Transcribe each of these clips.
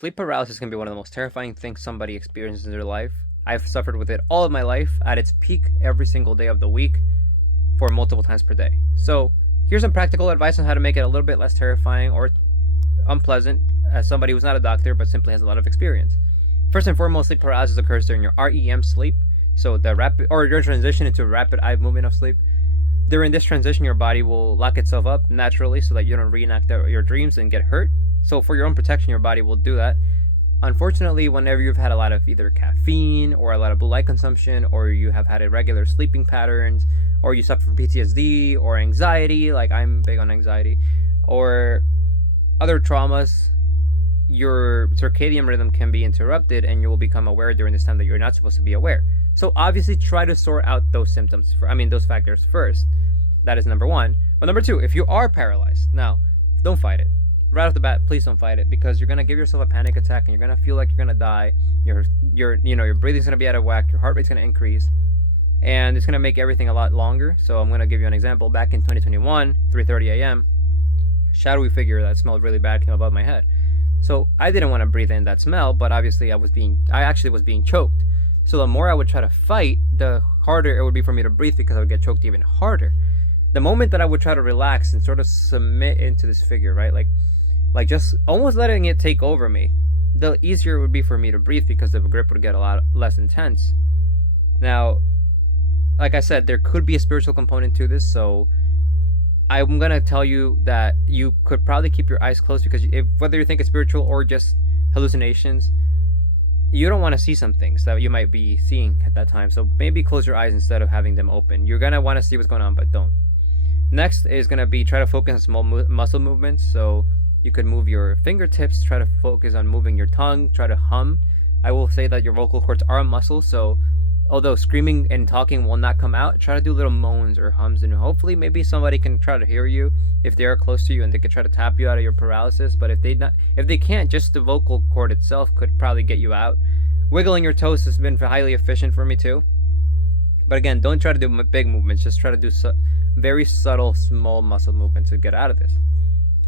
Sleep paralysis can be one of the most terrifying things somebody experiences in their life. I've suffered with it all of my life, at its peak every single day of the week, for multiple times per day. So, here's some practical advice on how to make it a little bit less terrifying or unpleasant as somebody who's not a doctor but simply has a lot of experience. First and foremost, sleep paralysis occurs during your REM sleep, so the rapid or your transition into rapid eye movement of sleep. During this transition, your body will lock itself up naturally so that you don't reenact your dreams and get hurt. So for your own protection, your body will do that. Unfortunately, whenever you've had a lot of either caffeine or a lot of blue light consumption, or you have had irregular sleeping patterns, or you suffer from PTSD or anxiety, like I'm big on anxiety, or other traumas, your circadian rhythm can be interrupted and you will become aware during this time that you're not supposed to be aware. So obviously try to sort out those symptoms, those factors first. That is number one. But number two, if you are paralyzed, now, don't fight it. Right off the bat, please don't fight it, because you're gonna give yourself a panic attack and you're gonna feel like you're gonna die. Your breathing's gonna be out of whack, your heart rate's gonna increase, and it's gonna make everything a lot longer. So I'm gonna give you an example. Back in 2021, 3:30 a.m., shadowy figure that smelled really bad came above my head. So I didn't want to breathe in that smell, but obviously I actually was being choked. So the more I would try to fight, the harder it would be for me to breathe, because I would get choked even harder. The moment that I would try to relax and sort of submit into this figure, right? Like just almost letting it take over me, the easier it would be for me to breathe, because the grip would get a lot less intense. Now, like I said, there could be a spiritual component to this, so I'm gonna tell you that you could probably keep your eyes closed, because whether you think it's spiritual or just hallucinations, you don't want to see some things that you might be seeing at that time. So maybe close your eyes instead of having them open. You're gonna want to see what's going on, but don't. Next is gonna be try to focus on small muscle movements. So you could move your fingertips, try to focus on moving your tongue, try to hum. I will say that your vocal cords are muscles, so although screaming and talking will not come out, try to do little moans or hums, and hopefully maybe somebody can try to hear you if they are close to you and they could try to tap you out of your paralysis. But if they can't, just the vocal cord itself could probably get you out. Wiggling your toes has been highly efficient for me too. But again, don't try to do big movements, just try to do very subtle, small muscle movements to get out of this.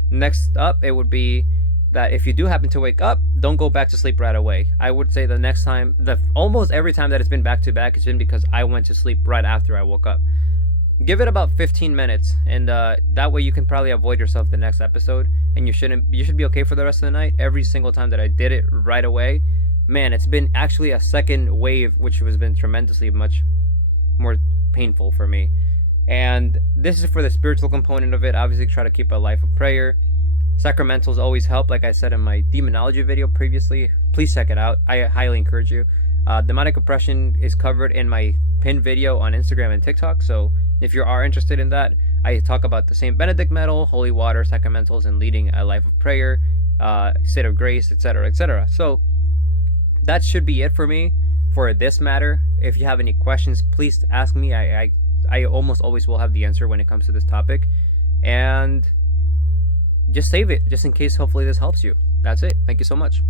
Next up, it would be that if you do happen to wake up, don't go back to sleep right away. I would say the next time, almost every time that it's been back to back, it's been because I went to sleep right after I woke up. Give it about 15 minutes, and that way you can probably avoid yourself the next episode, and you should be okay for the rest of the night. Every single time that I did it right away, man, it's been actually a second wave, which has been tremendously much more painful for me. And this is for the spiritual component of it. Obviously, try to keep a life of prayer. Sacramentals always help, like I said in my demonology video previously. Please check it out. I highly encourage you. Demonic oppression is covered in my pinned video on Instagram and TikTok. So if you are interested in that, I talk about the Saint Benedict medal, holy water, sacramentals, and leading a life of prayer, state of grace, etc., etc. So that should be it for me for this matter. If you have any questions, please ask me. I almost always will have the answer when it comes to this topic. And just save it, just in case hopefully this helps you. That's it. Thank you so much.